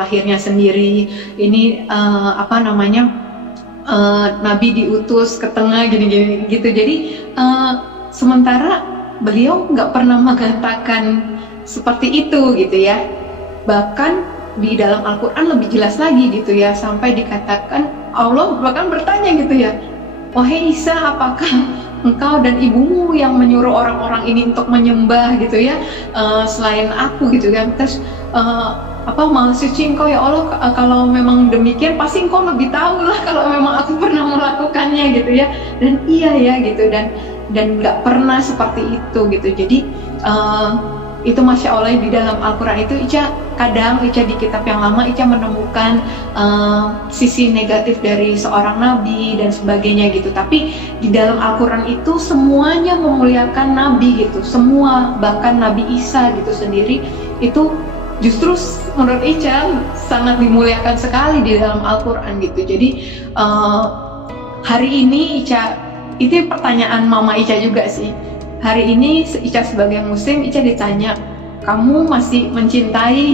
lahirnya sendiri. Ini Nabi diutus ke tengah gini-gini gitu. Jadi sementara beliau nggak pernah mengatakan seperti itu gitu ya. Bahkan di dalam Al-Quran lebih jelas lagi gitu ya, sampai dikatakan Allah bahkan bertanya gitu ya, wahai Isa, apakah engkau dan ibumu yang menyuruh orang-orang ini untuk menyembah gitu ya, selain aku gitu kan. Terus maha suci engkau ya Allah, kalau memang demikian pasti engkau lebih tahu lah kalau memang aku pernah melakukannya gitu ya. Dan iya ya gitu, dan nggak pernah seperti itu gitu. Jadi itu Masya Allah, di dalam Al-Quran itu Ica di kitab yang lama Ica menemukan sisi negatif dari seorang nabi dan sebagainya gitu. Tapi di dalam Al-Quran itu semuanya memuliakan nabi gitu, semua, bahkan Nabi Isa gitu sendiri itu justru menurut Ica sangat dimuliakan sekali di dalam Al-Quran gitu. Jadi hari ini Ica, itu pertanyaan mama Ica juga sih. Hari ini Ica sebagai muslim, Ica ditanya, kamu masih mencintai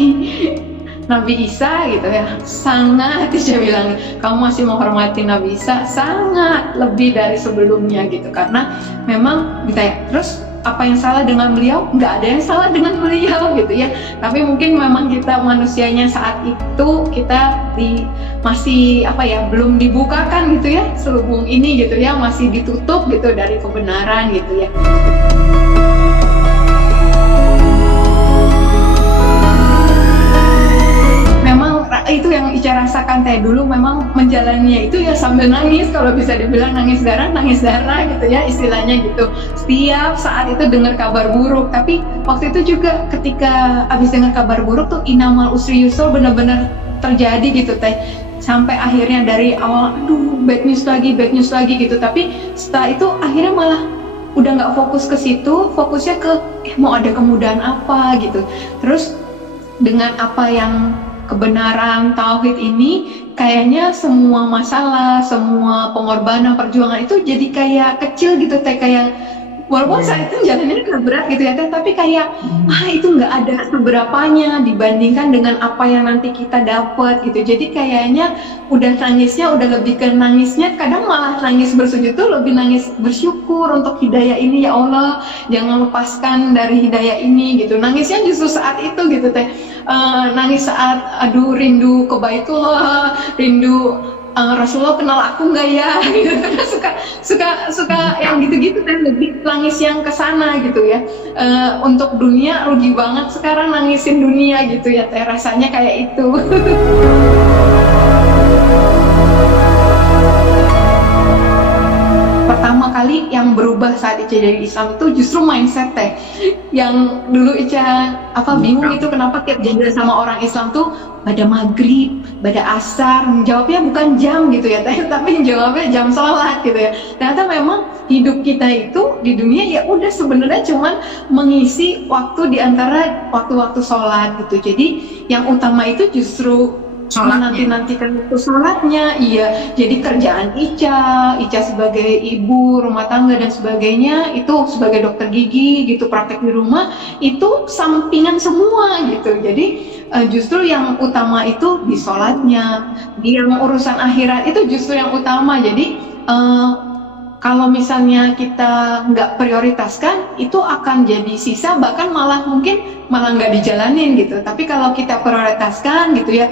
Nabi Isa gitu ya? Sangat, Ica bilang, kamu masih menghormati Nabi Isa sangat, lebih dari sebelumnya gitu. Karena memang ditanya, terus apa yang salah dengan beliau? Nggak ada yang salah dengan beliau gitu ya. Tapi mungkin memang kita manusianya saat itu kita masih belum dibukakan gitu ya, selubung ini gitu ya, masih ditutup gitu dari kebenaran gitu ya. Itu yang Ica rasakan teh dulu, memang menjalannya itu ya sambil nangis, kalau bisa dibilang nangis darah gitu ya istilahnya gitu. Setiap saat itu dengar kabar buruk, tapi waktu itu juga ketika abis dengar kabar buruk tuh inamal usri yusra benar-benar terjadi gitu teh. Sampai akhirnya dari awal bad news lagi gitu, tapi setelah itu akhirnya malah udah nggak fokus ke situ, fokusnya ke mau ada kemudahan apa gitu. Terus dengan apa yang kebenaran tauhid ini, kayaknya semua masalah, semua pengorbanan, perjuangan itu jadi kayak kecil gitu teh, kayak walaupun saat itu jalannya kan berat gitu ya teh, tapi kayak itu nggak ada seberapanya dibandingkan dengan apa yang nanti kita dapat gitu. Jadi kayaknya udah lebih ke nangisnya, kadang malah nangis bersujud tuh lebih nangis bersyukur untuk hidayah ini, ya Allah jangan lepaskan dari hidayah ini gitu. Nangisnya justru saat itu gitu teh. Nangis saat rindu ke Baitullah, rindu Rasulullah kenal aku nggak ya gitu. suka yang gitu-gitu kan, lebih nangis yang kesana gitu ya. Untuk dunia rugi banget sekarang nangisin dunia gitu ya teh, rasanya kayak itu. Pertama kali yang berubah saat Ica dari Islam itu justru mindset teh. Yang dulu Ica bingung itu kenapa tiap janjian sama orang Islam tuh pada maghrib, pada asar, jawabnya bukan jam gitu ya teh, tapi jawabnya jam sholat gitu ya. Ternyata memang hidup kita itu di dunia ya udah sebenarnya cuman mengisi waktu di antara waktu-waktu sholat gitu. Jadi yang utama itu justru menanti-nantikan waktu sholatnya. Iya, jadi kerjaan Ica sebagai ibu rumah tangga dan sebagainya, itu sebagai dokter gigi gitu, praktek di rumah, itu sampingan semua gitu. Jadi justru yang utama itu di sholatnya, di yang urusan akhirat itu justru yang utama. Jadi kalau misalnya kita nggak prioritaskan, itu akan jadi sisa, bahkan mungkin nggak dijalanin gitu. Tapi kalau kita prioritaskan gitu ya,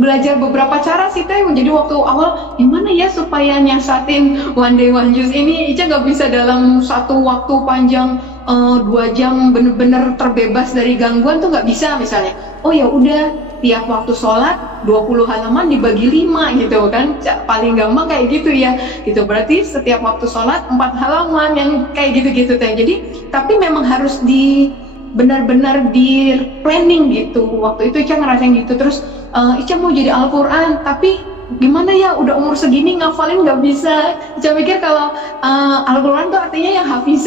belajar beberapa cara sih teh. Jadi waktu awal gimana ya supaya nyasatin one day one juice ini, Ica nggak bisa dalam satu waktu panjang 2 jam bener-bener terbebas dari gangguan tuh nggak bisa. Misalnya ya udah tiap waktu sholat 20 halaman dibagi 5 gitu kan, paling gampang kayak gitu ya gitu. Berarti setiap waktu sholat 4 halaman yang kayak gitu-gitu teh. Jadi tapi memang harus benar-benar di planning gitu. Waktu itu Ica ngerasain gitu. Terus Ica mau jadi Al-Quran, tapi gimana ya udah umur segini ngafalin nggak bisa. Ica mikir kalau Al-Quran tuh artinya yang hafiz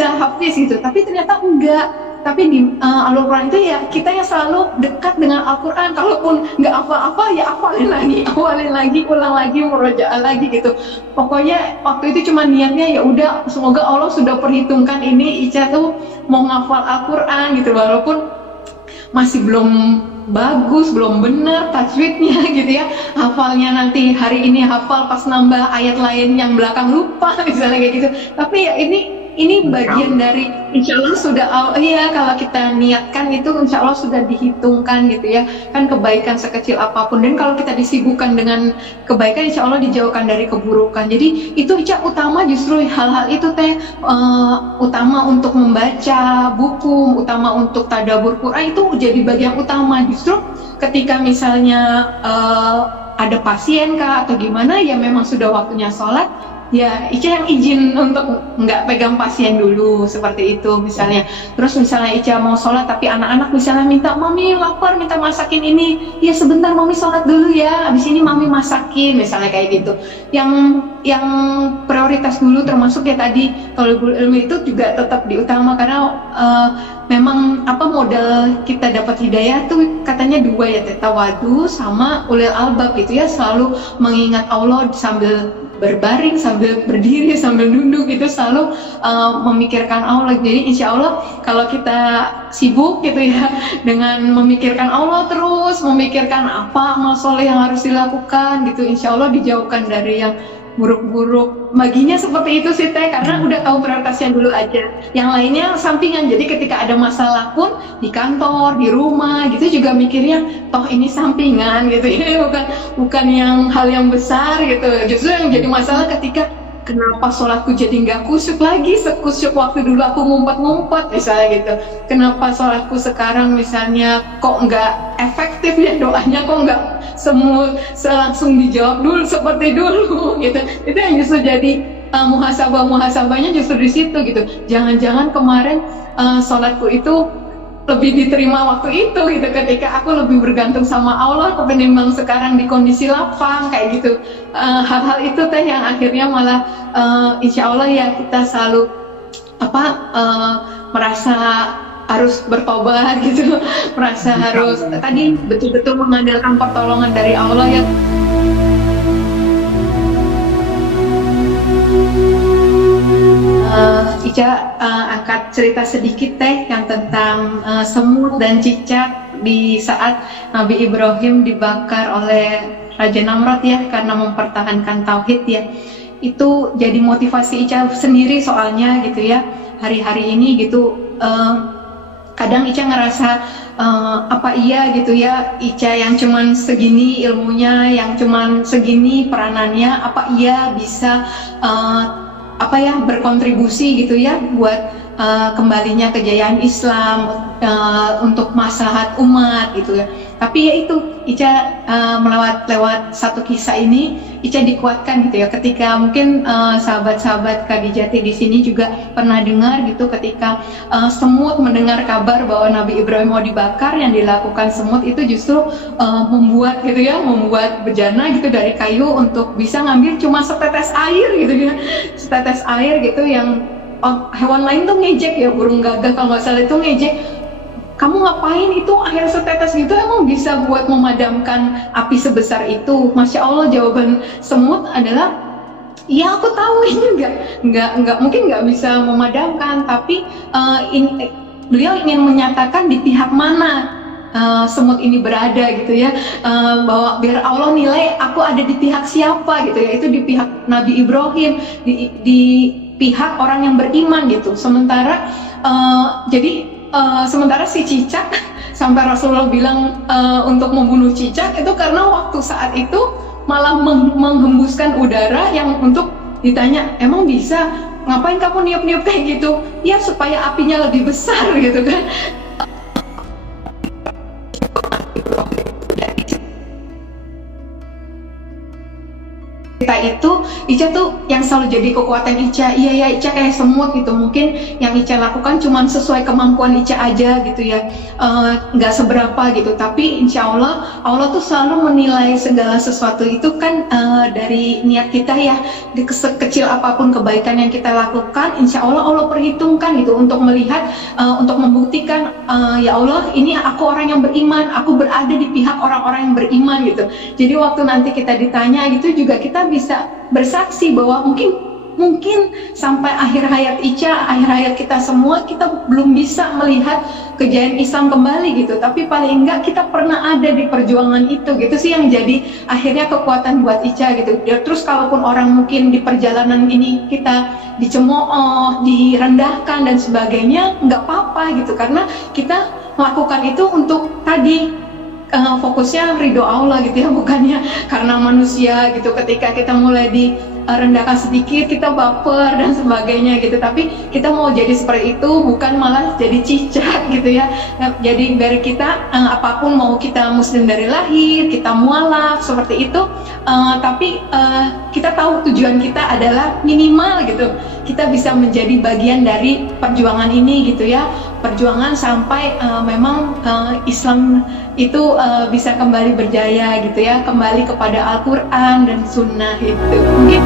gitu, tapi ternyata enggak. Tapi di Al-Quran itu ya kita yang selalu dekat dengan Al-Quran. Kalaupun nggak hafal-hafal ya hafalin lagi, ulang lagi, murojaah lagi gitu. Pokoknya waktu itu cuma niatnya ya udah, semoga Allah sudah perhitungkan ini Ica tuh mau ngafal Al-Quran gitu, walaupun masih belum bagus, belum benar tajwidnya gitu ya, hafalnya nanti hari ini hafal pas nambah ayat lain yang belakang lupa misalnya kayak gitu. Tapi ya ini bagian dari insya Allah sudah, iya kalau kita niatkan itu insya Allah sudah dihitungkan gitu ya, kan kebaikan sekecil apapun, dan kalau kita disibukkan dengan kebaikan insya Allah dijauhkan dari keburukan. Jadi itu Ica utama justru hal-hal itu teh, utama untuk membaca buku, utama untuk tadabbur Quran, itu jadi bagian utama. Justru ketika misalnya ada pasien kah atau gimana ya memang sudah waktunya sholat, ya Ica yang izin untuk nggak pegang pasien dulu seperti itu misalnya. Terus misalnya Ica mau sholat tapi anak-anak misalnya minta, mami lapar minta masakin ini, ya sebentar mami sholat dulu ya, abis ini mami masakin misalnya kayak gitu. Yang prioritas dulu termasuk ya tadi thalabul ilmi itu juga tetap diutama, karena memang apa modal kita dapat hidayah tuh katanya dua ya, tawadu sama ulil albab gitu ya, selalu mengingat Allah sambil berbaring, sambil berdiri, sambil duduk, itu selalu memikirkan Allah. Jadi insya Allah kalau kita sibuk gitu ya dengan memikirkan Allah, terus memikirkan apa amal soleh yang harus dilakukan gitu, insya Allah dijauhkan dari yang buruk-buruk. Baginya seperti itu sih teh, karena udah tahu prioritasnya dulu aja, yang lainnya sampingan. Jadi ketika ada masalah pun di kantor, di rumah gitu juga mikirnya toh ini sampingan gitu ya, bukan yang hal yang besar gitu. Justru yang jadi masalah ketika kenapa sholatku jadi nggak kusyuk lagi sekusyuk waktu dulu aku ngumpet-ngumpet misalnya gitu, kenapa sholatku sekarang misalnya kok nggak efektif ya, doanya kok nggak langsung dijawab dulu seperti dulu gitu. Itu yang justru jadi muhasabahnya justru di situ gitu. Jangan-jangan kemarin sholatku itu lebih diterima waktu itu gitu, ketika aku lebih bergantung sama Allah ketimbang sekarang di kondisi lapang kayak gitu. Hal-hal itu teh yang akhirnya malah insya Allah ya kita selalu merasa harus bertobat gitu, merasa harus tadi betul-betul mengandalkan pertolongan dari Allah ya. Ica angkat cerita sedikit teh yang tentang semut dan cicak di saat Nabi Ibrahim dibakar oleh Raja Namrud ya, karena mempertahankan tauhid ya. Itu jadi motivasi Ica sendiri soalnya gitu ya, hari-hari ini gitu. Kadang Ica ngerasa apa iya gitu ya, Ica yang cuman segini ilmunya, yang cuman segini peranannya, apa iya bisa berkontribusi gitu ya buat kembalinya kejayaan Islam, untuk maslahat umat gitu ya. Tapi ya itu Ica lewat satu kisah ini Ica dikuatkan gitu ya, ketika mungkin sahabat-sahabat Khadijati di sini juga pernah dengar gitu, ketika semut mendengar kabar bahwa Nabi Ibrahim mau dibakar, yang dilakukan semut itu justru membuat bejana gitu dari kayu untuk bisa ngambil cuma setetes air gitu ya, setetes air gitu. Yang hewan lain tuh ngejek ya, burung gagak kalau nggak salah itu ngejek, kamu ngapain itu air setetes gitu, emang bisa buat memadamkan api sebesar itu? Masya Allah, jawaban semut adalah, ya aku tahu ini nggak mungkin nggak bisa memadamkan, tapi beliau ingin menyatakan di pihak mana semut ini berada gitu ya, bahwa biar Allah nilai aku ada di pihak siapa gitu ya, itu di pihak Nabi Ibrahim, di pihak orang yang beriman gitu. Sementara sementara si cicak, sampai Rasulullah bilang untuk membunuh cicak itu karena waktu saat itu malah menghembuskan udara, yang untuk ditanya emang bisa, ngapain kamu niup-niup kayak gitu, ya supaya apinya lebih besar gitu kan. Kita itu Ica tuh yang selalu jadi kekuatan Ica. Iya ya, Ica kayak semut gitu, mungkin yang Ica lakukan cuman sesuai kemampuan Ica aja gitu ya, nggak seberapa gitu, tapi insya Allah tuh selalu menilai segala sesuatu itu kan dari niat kita ya. Sekecil apapun kebaikan yang kita lakukan, insya Allah perhitungkan gitu, untuk melihat, untuk membuktikan, ya Allah ini aku orang yang beriman, aku berada di pihak orang-orang yang beriman gitu. Jadi waktu nanti kita ditanya gitu juga kita bisa bersaksi bahwa mungkin mungkin sampai akhir hayat Ica, akhir hayat kita semua, kita belum bisa melihat kejayaan Islam kembali gitu, tapi paling enggak kita pernah ada di perjuangan itu gitu sih yang jadi akhirnya kekuatan buat Ica gitu. Terus kalaupun orang mungkin di perjalanan ini kita dicemooh, direndahkan dan sebagainya, nggak apa-apa gitu, karena kita melakukan itu untuk tadi fokusnya ridho Allah gitu ya, bukannya karena manusia gitu. Ketika kita mulai direndahkan sedikit kita baper dan sebagainya gitu, tapi kita mau jadi seperti itu, bukan malah jadi cicat gitu ya. Jadi dari kita apapun, mau kita muslim dari lahir, kita mualaf seperti itu, tapi kita tahu tujuan kita adalah minimal gitu, kita bisa menjadi bagian dari perjuangan ini gitu ya, perjuangan sampai memang Islam itu bisa kembali berjaya gitu ya, kembali kepada Al-Quran dan Sunnah itu. Mungkin